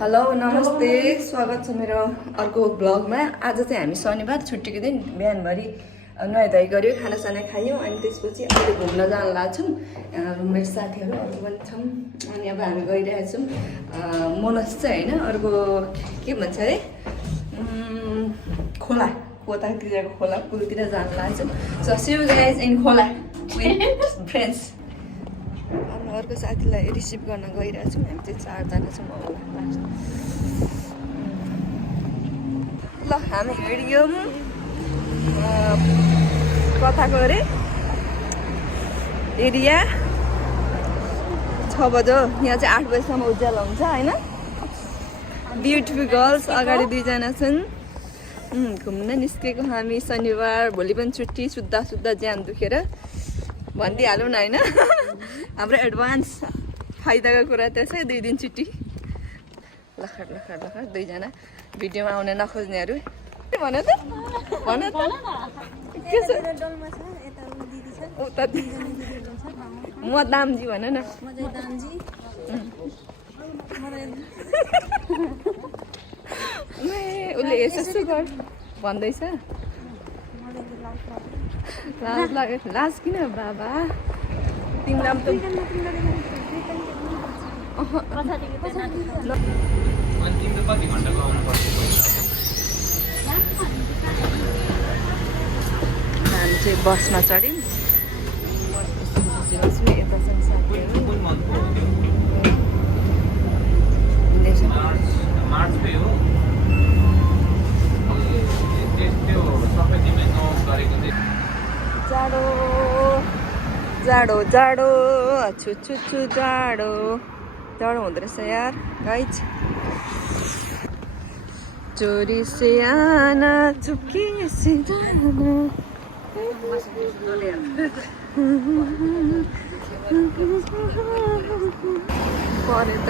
Hello नमस्ते स्वागत छ मेरो अर्को ब्लगमा। आज चाहिँ हामी शनिबार छुट्टीको दिन बिहानभरि नुहाइधुवाइ गऱ्यो, खानासाना खायौँ अनि त्यसपछि अहिले घुम्न जान लाग्छौँ। मेरो साथीहरू अर्को पनि छौँ अनि अब हामी गइरहेछौँ मनोज चाहिँ होइन, अर्को के भन्छ अरे खोला कतातिरको खोला पुलतिर जान लाग्छौँ। So see you guys in खोला विथ फ्रेन्ड्स। अनि अर्को साथीलाई रिसिभ गर्न गइरहेछौँ। हामी चाहिँ 4 जना छौँ होला। ल हामी हिँड्यौँ कथाको अरे एरिया 6 बजे। यहाँ चाहिँ 8 बजीसम्म उज्यालो हुन्छ होइन। ब्युटिफुल गर्ल्स अगाडि 2 जना छन्। घुम्न निस्केको हामी शनिबार, भोलि पनि छुट्टी। सुत्दा ज्यान दुखेर भनिदिइहालौँ न होइन। हाम्रो एडभान्स फाइदाको कुरा त्यो छ। 2 दिन छुट्टी। लखर 2 जना भिडियोमा आउन नखोज्नेहरू भन त के छ? म दामजी भन न। उसले यसो गर भन्दैछ। लाज लाग्यो। लाज किन बाबा? तिमीलाई त हामी चाहिँ बसमा चढ्यौँ। यता छन् साथीहरू। जाडो जाडो छु जाडो हुँदो रहेछ यार गाइज। चोरी से आना चुपके से जाना। परे त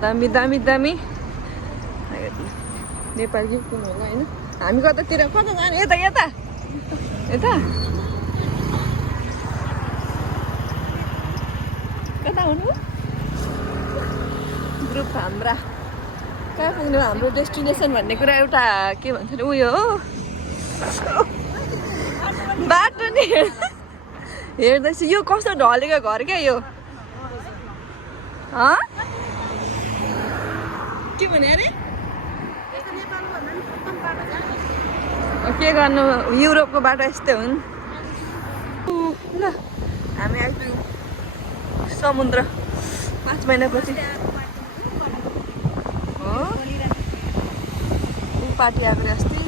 दामी नेपाली कुन होला होइन। हामी कता जाने? यता कता हुनु? ग्रुप हाम्रा कहाँ पुग्नु? हाम्रो डेस्टिनेसन भन्ने कुरा एउटा के भन्छ अरे उयो हो। बाटो नि हेर्दैछु। यो कस्तो ढलेको घर क्या यो? के भने अरे? के गर्नु, युरोपको बाटो यस्तै हुन्। ल हामी आइपुग्यौँ समुद्र 5 महिनापछि। हो पार्टी आएको रे अस्ति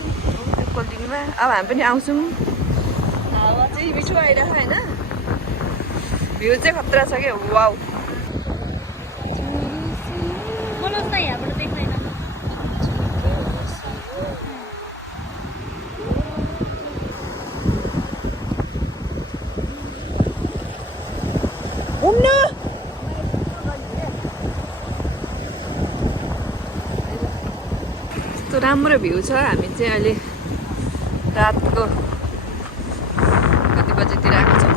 एकपल्टिङमा। अब हामी पनि आउँछौँ। हावा चाहिँ मिठो आइरहेको होइन। भ्यू चाहिँ खतरा छ क्या। वाउ कस्तो राम्रो भ्यू छ। हामी चाहिँ अहिले रातको कति बजेतिर आएको छौँ।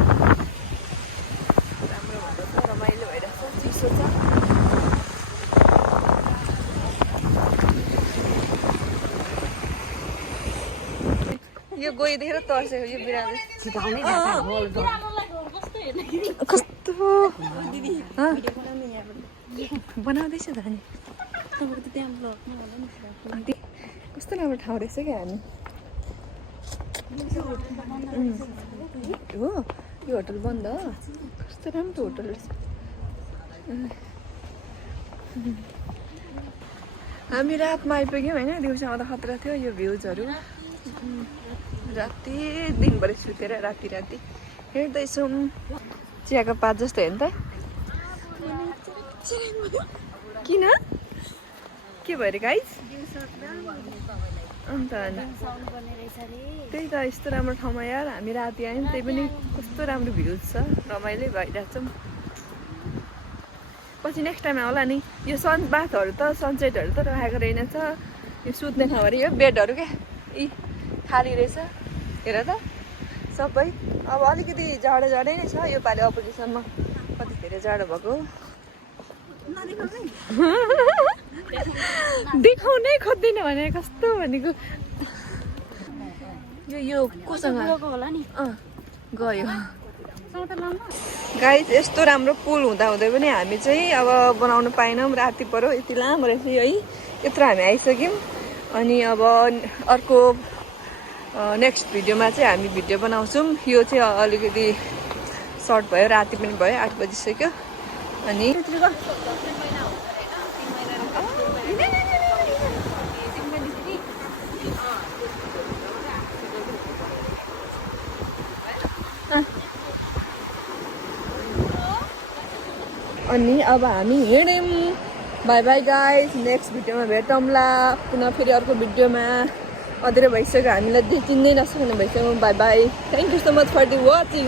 राम्रो भइरहेछ, रमाइलो भइरहेछ, चिसो छ। यो गइ देखेर तर्सेको यो बिरालो कस्तो बनाउँदैछ त नि। कस्तो राम्रो ठाउँ रहेछ क्या। हामी हो यो होटल बन्द हो। कस्तो राम्रो होटल रहेछ। हामी रातमा आइपुग्यौँ होइन। दिउँसो आउँदा खतरा थियो यो भ्युजहरू। राति दिनभरि सुतेर राति हेर्दैछौँ। चियाको पात जस्तो हेर्नु त। किन के भयो अरे गाइज? अन्त त्यही त यस्तो राम्रो ठाउँमा यार हामी राति आयौँ। त्यही पनि कस्तो राम्रो भ्यू छ। रमाइलो भइरहेछौँ। पछि नेक्स्ट टाइम होला नि। यो सनबाथहरू त सनसेटहरू त राखेको रहेनछ। यो सुत्ने ठाउँ अरे यो बेडहरू क्या यी खाली रहेछ। हेर त सबै अब अलिकति जाडो जाडै नै छ योपालि अपोजिसनमा कति धेरै जाडो भएको देखाउनै खोज्दैन भने कस्तो भनेको यो कोसँग गयो गाइस यस्तो राम्रो पुल हुँदा हुँदै पनि हामी चाहिँ अब बनाउनु पाएनौँ राति पऱ्यो यति लामो रहेछ है यत्रो हामी आइसक्यौँ अनि अब अर्को नेक्स्ट भिडियोमा चाहिँ हामी भिडियो बनाउँछौँ यो चाहिँ अलिकति सर्ट भयो राति पनि भयो 8 बजिसक्यो अनि अनि अब हामी हिँड्यौँ बाई बाई गाइस नेक्स्ट भिडियोमा भेटौँला पुनः फेरि अर्को भिडियोमा अधेरै भइसक्यो हामीलाई चिन्दै नसक्ने भइसक्यो bye bye thank you so much for the watching